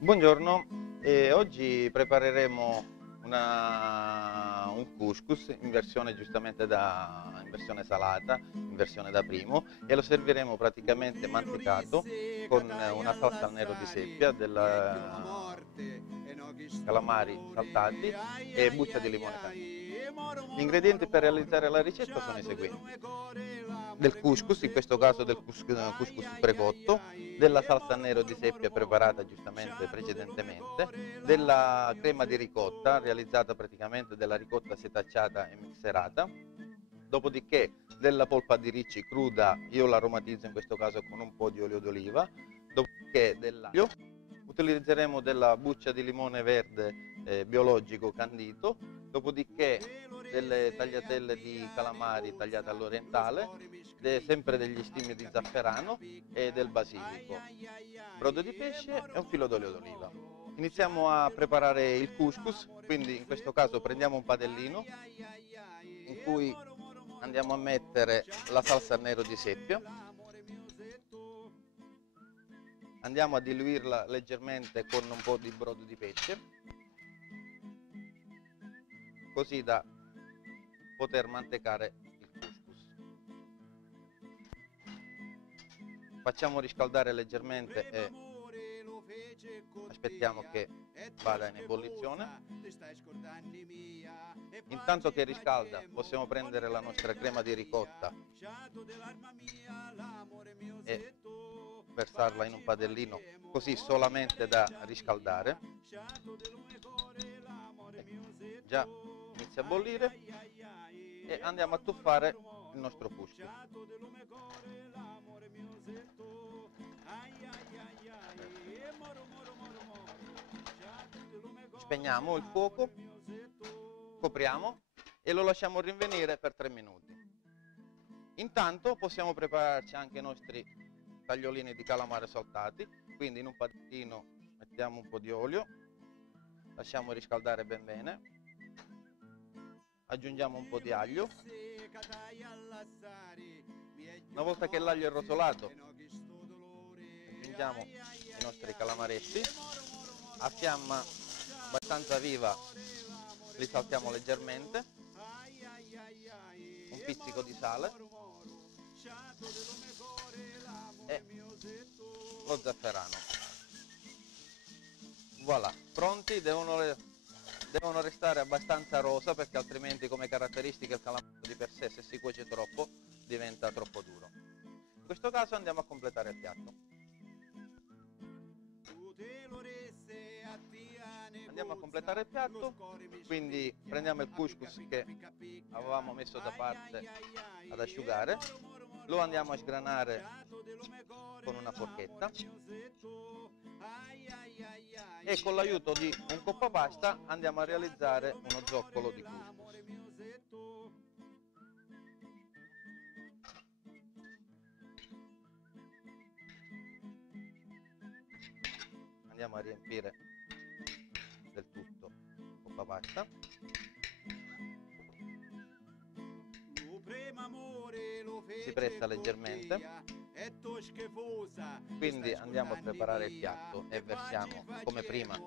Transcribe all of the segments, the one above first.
Buongiorno, oggi prepareremo un couscous in versione in versione salata, in versione da primo, e lo serviremo praticamente mantecato con una salsa al nero di seppia, calamari saltati e buccia di limone candito. Gli ingredienti per realizzare la ricetta sono i seguenti: del couscous, in questo caso del couscous precotto, della salsa nero di seppia preparata giustamente precedentemente, della crema di ricotta realizzata praticamente della ricotta setacciata e mixerata, dopodiché della polpa di ricci cruda, io l'aromatizzo in questo caso con un po' di olio d'oliva, dopodiché dell'aglio, utilizzeremo della buccia di limone verde biologico candito, dopodiché delle tagliatelle di calamari tagliate all'orientale, sempre degli stimi di zafferano e del basilico, brodo di pesce e un filo d'olio d'oliva. Iniziamo a preparare il couscous, quindi in questo caso prendiamo un padellino in cui andiamo a mettere la salsa al nero di seppia, andiamo a diluirla leggermente con un po' di brodo di pesce, così da poter mantecare il couscous. Facciamo riscaldare leggermente e aspettiamo che vada in ebollizione. Intanto che riscalda possiamo prendere la nostra crema di ricotta e versarla in un padellino, così solamente da riscaldare. Già inizia a bollire e andiamo a tuffare il nostro couscous. Spegniamo il fuoco, copriamo e lo lasciamo rinvenire per 3 minuti. Intanto possiamo prepararci anche i nostri tagliolini di calamare saltati, quindi in un padellino mettiamo un po' di olio, lasciamo riscaldare ben bene, aggiungiamo un po' di aglio. Una volta che l'aglio è rosolato, aggiungiamo i nostri calamaretti, a fiamma abbastanza viva li saltiamo leggermente, un pizzico di sale e lo zafferano. Voilà, pronti, devono restare abbastanza rosa, perché altrimenti come caratteristica il calamaro di per sé, se si cuoce troppo, diventa troppo duro. In questo caso andiamo a completare il piatto. Andiamo a completare il piatto, quindi prendiamo il couscous che avevamo messo da parte ad asciugare, lo andiamo a sgranare con una forchetta e con l'aiuto di un coppapasta andiamo a realizzare uno zoccolo di couscous. Andiamo a riempire del tutto il coppapasta. Si pressa leggermente, quindi andiamo a preparare il piatto e versiamo come prima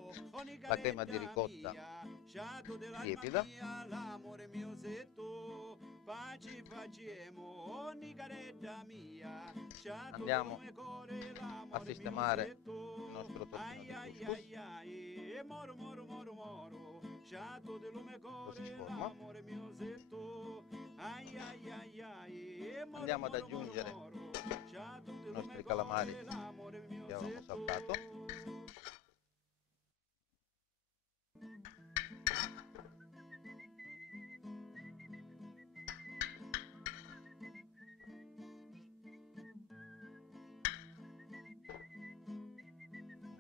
la crema di ricotta lievita, andiamo a sistemare il nostro tocchino di couscous, lo si sforma, andiamo ad aggiungere i nostri calamari che avevamo saltato,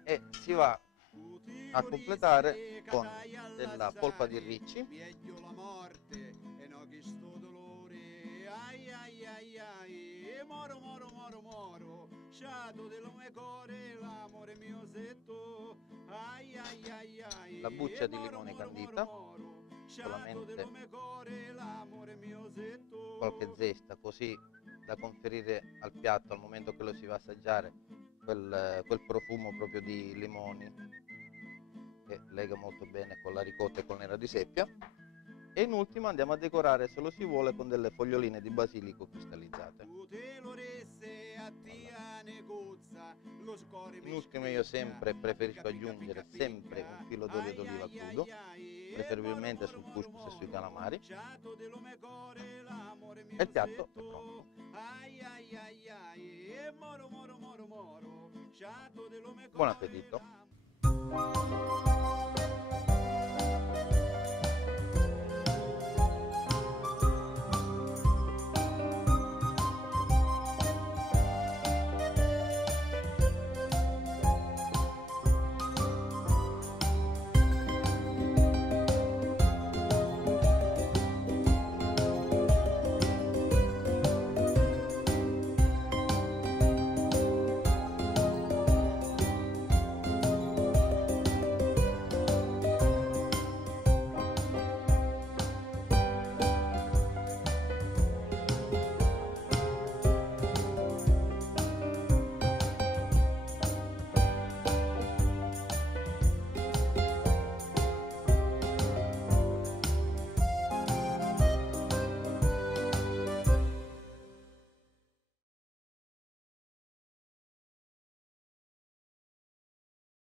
e si va a completare con della polpa di ricci, la buccia di limone candita, solamente qualche zesta, così da conferire al piatto, al momento che lo si va a assaggiare, quel profumo proprio di limoni che lega molto bene con la ricotta e col nero di seppia. E in ultimo andiamo a decorare, se lo si vuole, con delle foglioline di basilico cristallizzate. In ultimo io sempre preferisco aggiungere sempre un filo d'olio d'oliva crudo, preferibilmente sul couscous e sui calamari, e il piatto è pronto. Buon appetito!